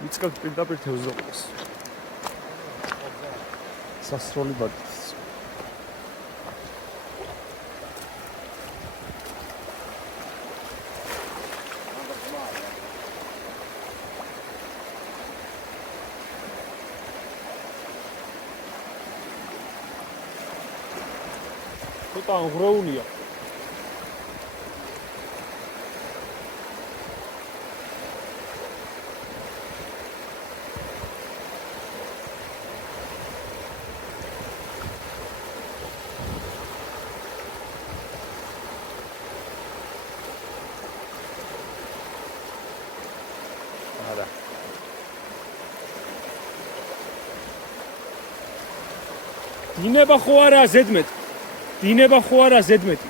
ვიწყებთ პირდაპირ თევზაყურს. სასროლი ბადით. ცოტა აღრეულია. დინება ხო არა ზედმეტი? დინება ხო არა ზედმეტი?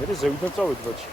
მე ზევიდან წავედი ბაჭი.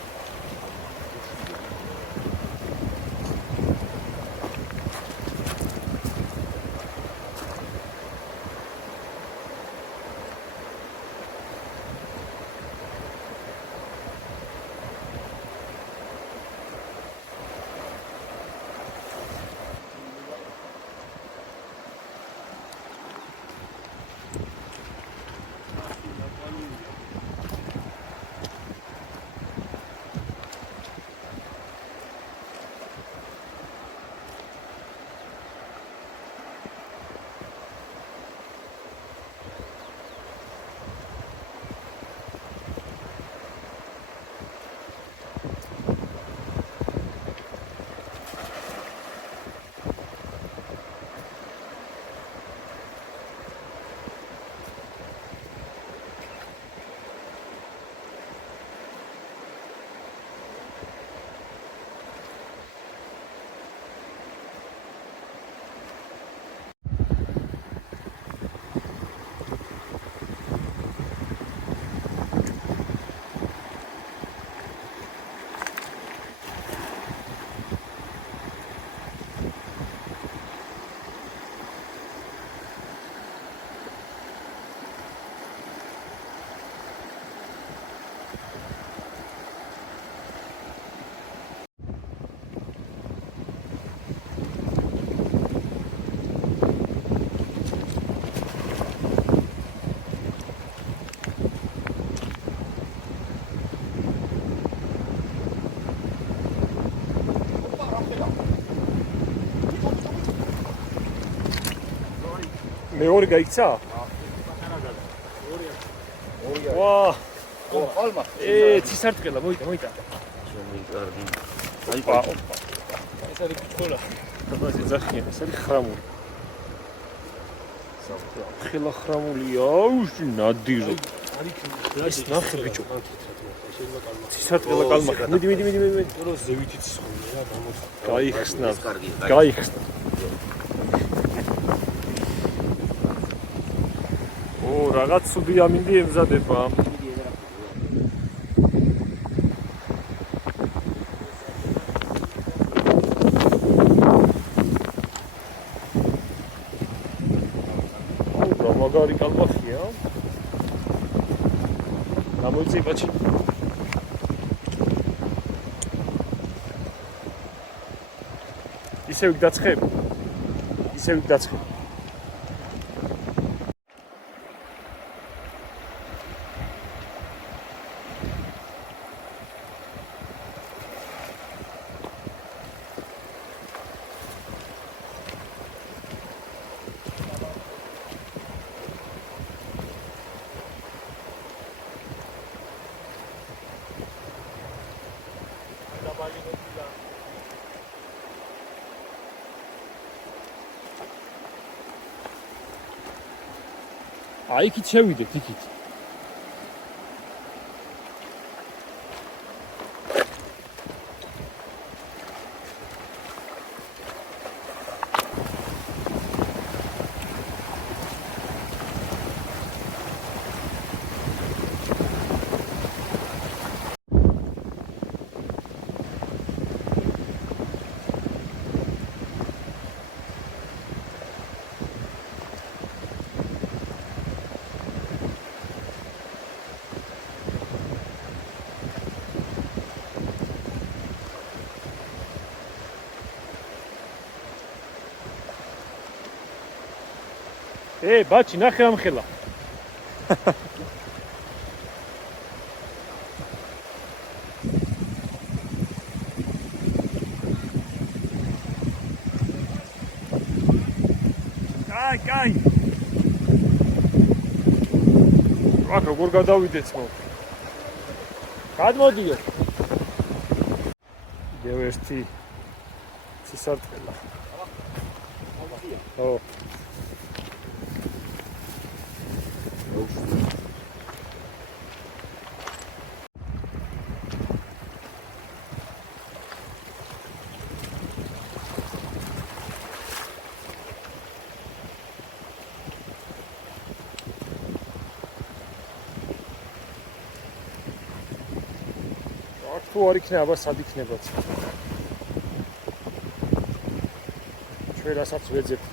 მეორე გაიქცა? ვა! ყალმა. ცისარტყელა, მოიტა. აი, ეს არის ფიჭკოლა. თბაზე ძახიან, ეს არის ხრამული. ხელა ხრამულია, აუში ნადირო. ეს ნახე ბიჭო. ცისარტყელა კალმა. მიდი. რო ზევითიც ხონია რა, გამოცხადა. გაიხსნა. რაღაც ცუდი ამინდი ემზადება. მაგარი კალმახია. გამოიწი ბაჭი. ისევ დაცხებ. აი იქით შევიდეთ, იქით. ბაჩი, ნახე ამ ხელა. კაი. რა როგორ გადავიდეთ მო? გადმოდიო. კიდევ ერთი ცისარტყელა. ო. თუ არ იქნება, სად იქნებაც. ჩვენ რასაც ვეძებთ.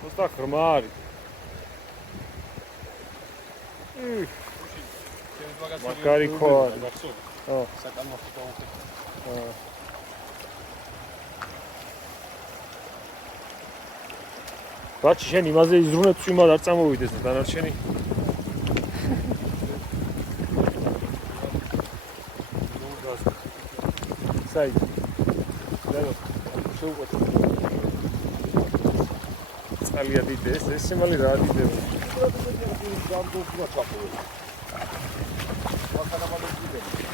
ხოსტა ღრმა არის. მაგარი ხო არის. ო, საკამათო დაუხე. ბაჩი შენ იმაზე იზრუნებ წვიმად არ წამოვიდეს დანარჩენი. საი. დაო, შეუყვეთ. წალია დიდეს, ეს სიმალი რა დიდება. გამდოქვა ჩაფოე. ვაკანამადო დიდება.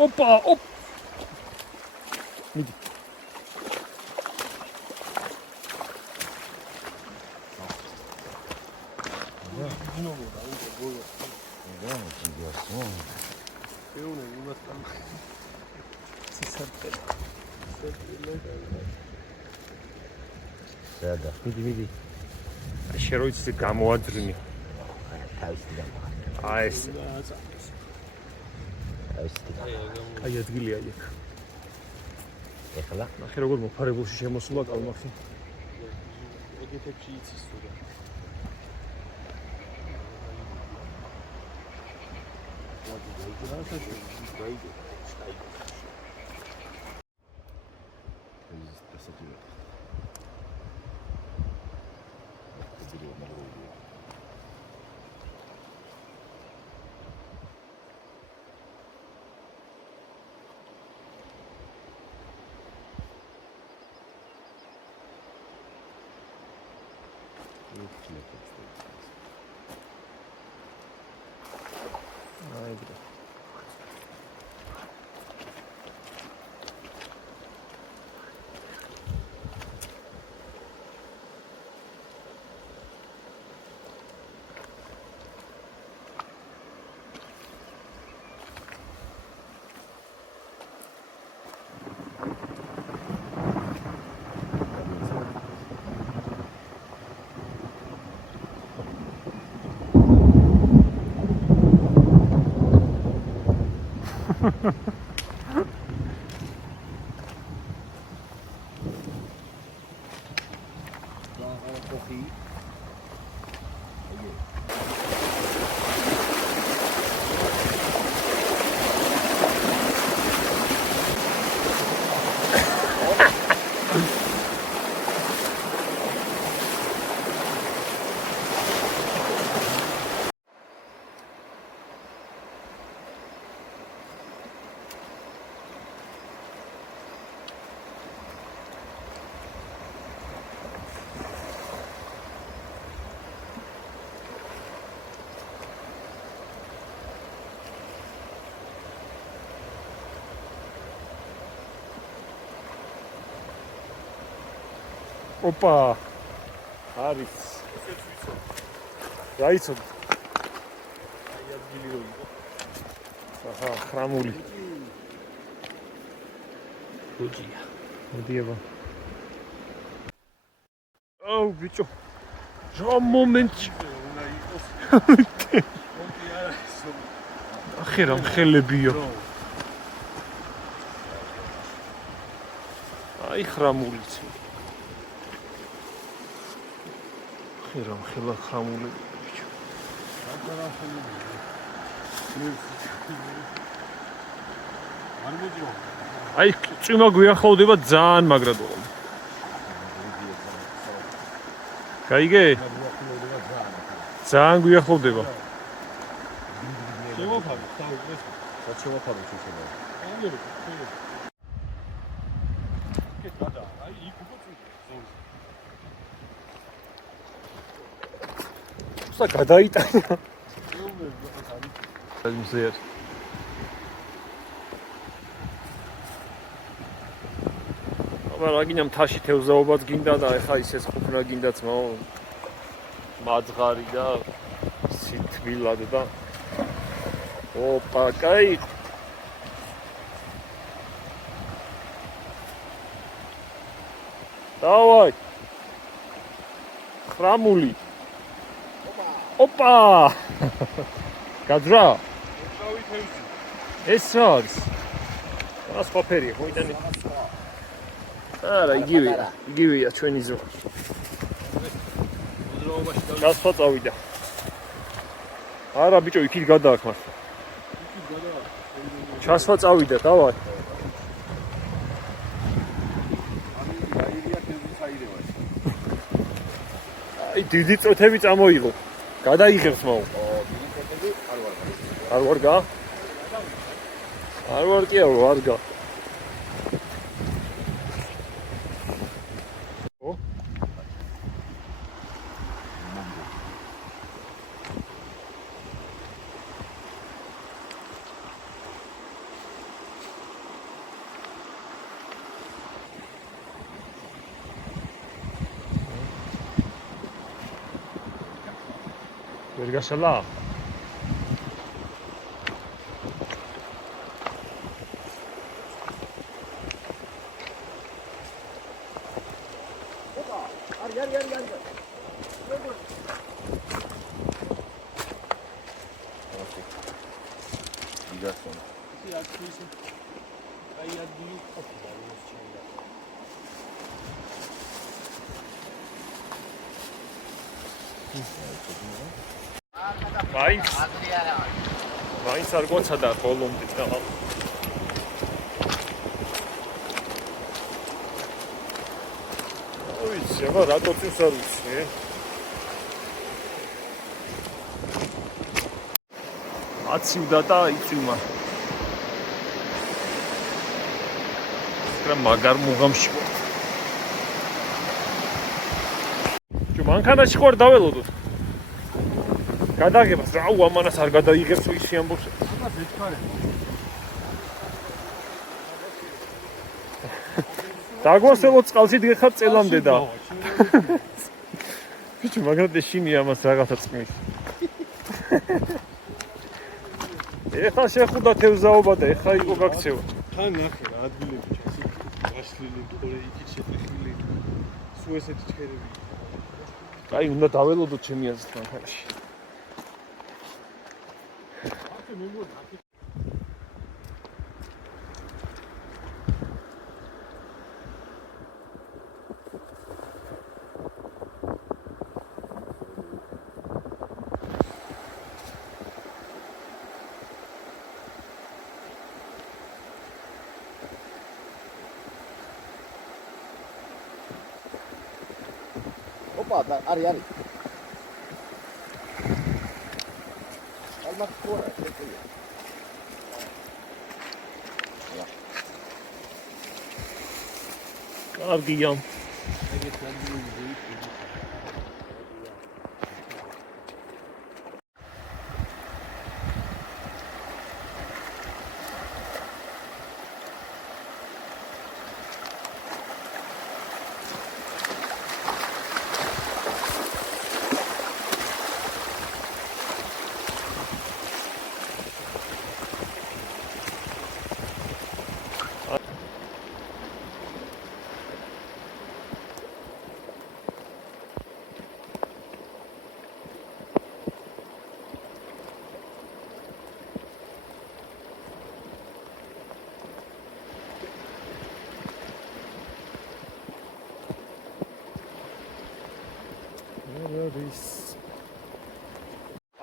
Опа, оп. Иди. მიდი. შენ რო იცი გამოადრინი. აი ეს. აი ადგილია იქ. ეხლა ნახე როგორ მოფარებულში შემოსულა კალმახი. ეგეთებში იცის თუ რა. აი გრა. Опа. არის. რაიცო. აი ადგილი რო იყო. აჰა, ხრამული. გუჯია. მოდიება. აუ ბიჭო. რა მომენტი. უნდა იყოს. კონტი არა ისო. ახე რა ხელებიო. აი ხრამულიც. ახე რა ხელა ხრამულები ბიჭო. რა ხელები. არ მოძრო. აი წვიმა გვიახლოვდება ძალიან მაგრად. გაიგე? ძალიან გვიახლოვდება. შევაფარო, თავის. რა შევაფარო შეიძლება. ამერე. კეთდა, აი იქ უკვე წვიმა. სა გადაიტანა. მზეერ. აბა რა გინდა მთაში თევზაობაც გინდა და ეხა ისეს ხუფნა გინდაც მაძღარი და სითბილად და ოპა კაი დავაი ხრამული ოპა გაძრა შავი თევზი. ეს რა არის? რა სხვა ფერია, მოიტანე. არა, იგივეა ჩვენი ზონა. მოძრაობაში და ჩასვა წავიდა. არა ბიჭო, იქით გადააქ მას. იქით გადა. ჩასვა წავიდა, დავაი. აირია თევზი საირევა. აი დიდი წოთები წამოიღო. გადაიღებს მაო. არ ვარ გა? არ ვარ კი არ გა. ვერ გაშალა? მაინც არ გვაცადა ბოლომდე და ვიცი, აბა რატო წინს არ ვიცი? აცივდა და იწვიმა. რა მაგარ მუღამში ვარ. ჯო მანქანაში ხوار დაველოდოთ. გადაგებას რა უამანას არ გადაიღებს ისი ამბობს. აბა ბეჭქარე. დაგვასელოთ წყალში დგეხარ წელამდე და. ბიჭო მაგრამ ეშინი ამას რაღაცა წმის. ეხა შეხუდა თევზაობა და ეხა იყო გაქცევა. თან ნახე რა ადგილები ჩასი. გაშლილი ყოლე იქით შეტრიხილი. სულ ესეთი ჩხერები. აი უნდა დაველოდოთ ჩემი აზრით მანქანაში. ოპა, არის. ალბათ ხوار შეგვიძლია. კარგია. ეგეთ ადგილები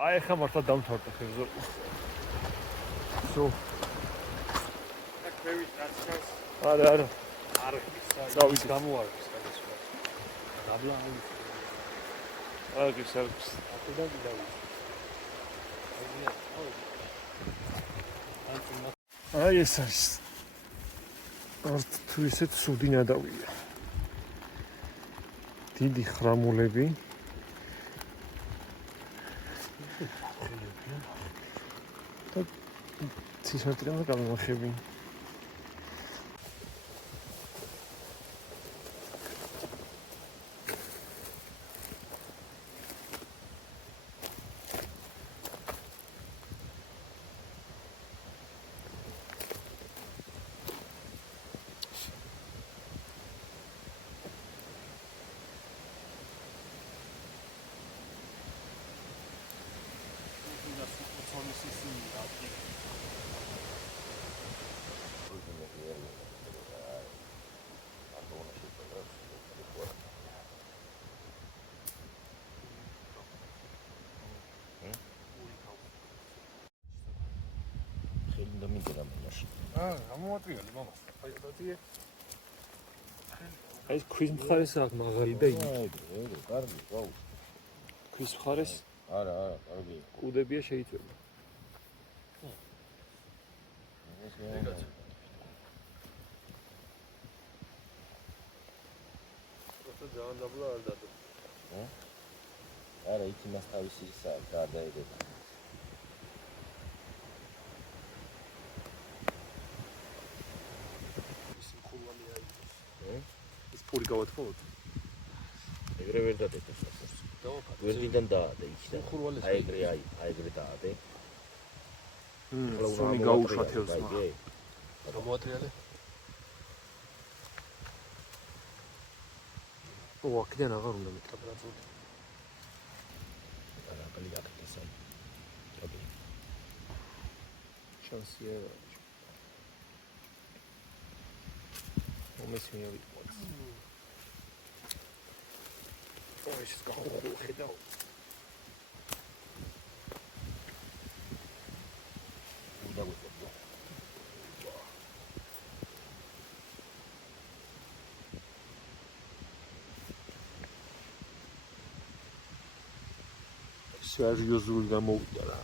აი ხა მართლა დამთავრდა ხევზე. სულ. აქ მევით რაც ჩანს. არა. წავის გამოარეს გადასვლა. დაბლა არის. არის. აქედან დავით. აი ეს არის. არც თუ ისეთ ცუდი ნადავია. დიდი ხრამულები. და ცისმეტრიანა გამომახები. ამოატრიალე მამას. აი დადიე. აი ქვის მხარეს აქვს მაღალი და იგი. კარგი, გაუ. ქვის მხარეს არა, კარგი. კუდებია შეიძლება. ძალიან დაბლა არ დადო. არა, იქ იმას თავისი ისა გადაედება. ეს პური გავათხოვოთ. ეგრე ვერ დადეთ ეს. გვერდიდან დაადე იქიდან. აი ეგრე დაადე. სული გაუშვა თევზს. გამოატრიალე. ო, აქედან აღარ უნდა მეტრაბრაცოთ. არა, კალი აქეთ საი. ოკეი. შანსია. მომესმია ვიყო. ой, сейчас какой ხედავ. სერიოზული გამოვიდა რა.